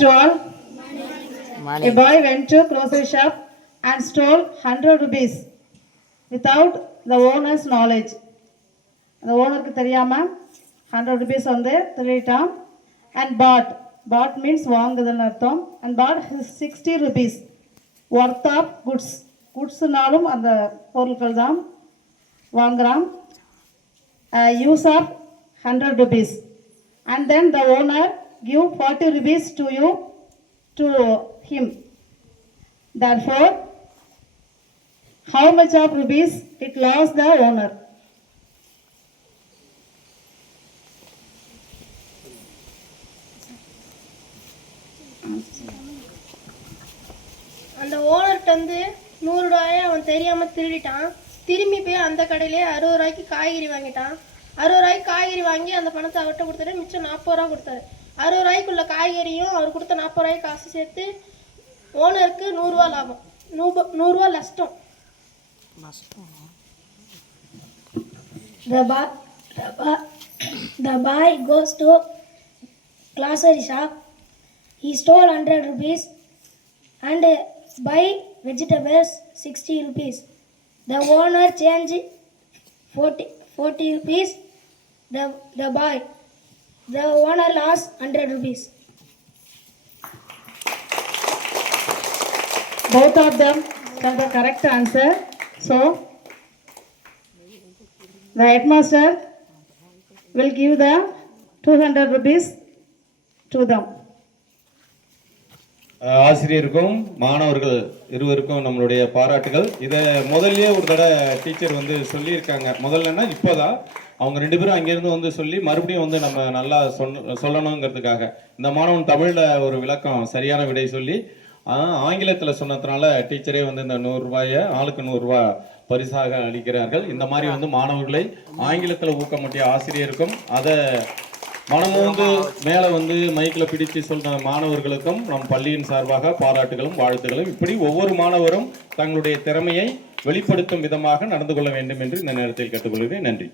To all, a boy went to grocery shop and stole 100 rupees without the owner's knowledge. The ownerக்கு தெரியாம 100 rupees வந்து திருடிட்டான். And bought means வாங்குதல்னு அர்த்தம். And bought his 60 rupees worth of goods. goodsனாலும் அந்த பொருட்கள் தான் வாங்குறான். Use of 100 rupees. And then the owner give 40 rupees to him. Therefore, how much of rupees it lost the owner? அந்த ஓனர்கிட்ட வந்து 100 ரூபாயை அவன் தெரியாமல் திருடிட்டான். திரும்பி போய் அந்த கடையிலே 60 ரூபாய்க்கு காய்கறி வாங்கிட்டான். 60 ரூபாய்க்கு காய்கறி வாங்கி அந்த பணத்தை அவர்கிட்ட கொடுத்தாரு. மிச்சம் 40 ரூபா கொடுத்தாரு. 60 ரூபாய்க்குள்ள காய்கறியும் அவர் கொடுத்த 40 ரூபாய்க்கு காசு சேர்த்து ஓனருக்கு 100 ரூபா லாபம், 100 ரூபா நஷ்டம். The boy goes to grocery shop. He stole 100 rupees and buy vegetables 60 rupees. The owner changed 40 rupees. The owner lost 100 rupees. Both of them got the correct answer. So, the headmaster will give the 200 rupees to them. ஆசிரியருக்கும் மாணவர்கள் இருவருக்கும் நம்மளுடைய பாராட்டுகள். இதை முதல்லயே ஒரு தடவை teacher வந்து சொல்லியிருக்காங்க. முதல்லன்னா இப்போதான் அவங்க 2 பேரும் அங்கேருந்து வந்து சொல்லி மறுபடியும் வந்து நம்ம நல்லா சொல்லணுங்கிறதுக்காக இந்த மாணவன் தமிழில் ஒரு விளக்கம் சரியான விடை சொல்லி ஆங்கிலத்தில் சொன்னதுனால டீச்சரே வந்து இந்த 100 ரூபாயை ஆளுக்கு 100 ரூபா பரிசாக அளிக்கிறார்கள். இந்த மாதிரி வந்து மாணவர்களை ஆங்கிலத்தில் ஊக்கமூட்டிய ஆசிரியருக்கும் அதை மனமோந்து மேலே வந்து மைக்கில் பிடித்து சொல்ற மாணவர்களுக்கும் நம் பள்ளியின் சார்பாக பாராட்டுகளும் வாழ்த்துகளும். இப்படி ஒவ்வொரு மாணவரும் தங்களுடைய திறமையை வெளிப்படுத்தும் விதமாக நடந்து கொள்ள வேண்டும் என்று இந்த நேரத்தில் கேட்டுக்கொள்கிறேன். நன்றி.